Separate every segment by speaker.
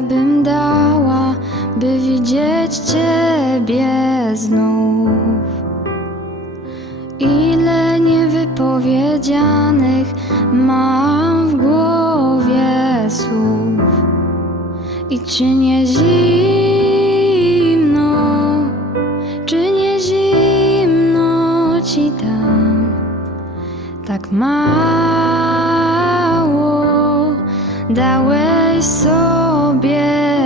Speaker 1: ja bym dała, by widzieć Ciebie znów. Ile niewypowiedzianych mam w głowie słów. I czy nie zimno, czy nie zimno ci tam? Tak mało dałeś sobie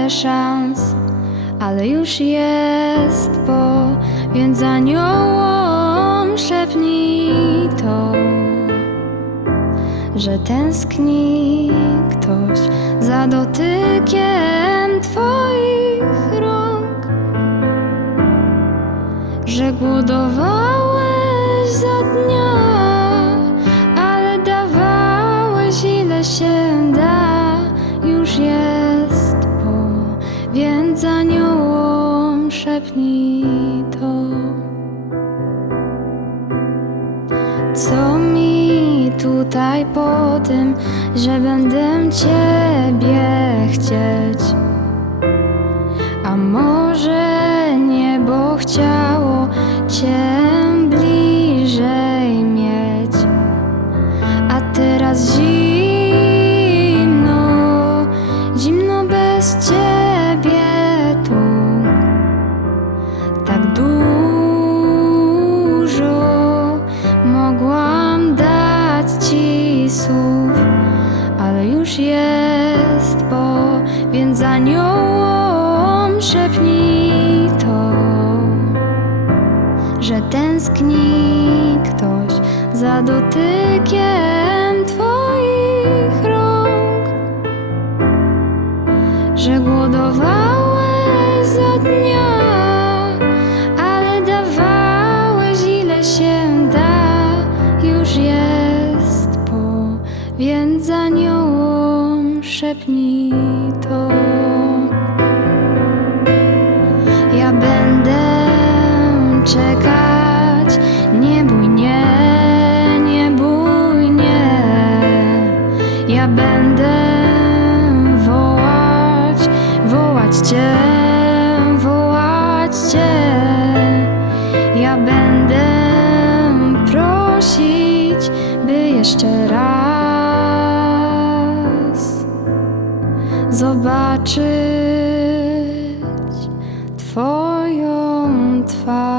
Speaker 1: szans, ale już jest po, więc aniołom szepnij to, że tęskni ktoś za dotykiem Twoich rąk, że głodowałeś za dnia, więc aniołom szepnij to. Co mi tutaj po tym, że będę Ciebie chcieć? Już jest po, więc aniołom szepnij to, że tęskni ktoś za dotykiem Twoich rąk że głodowałeś za dnia, więc aniołom szepnij to. Ja będę czekać, nie bój nie, nie bój nie. Ja będę wołać, wołać Cię, wołać Cię. Ja będę zobaczyć Twoją twarz.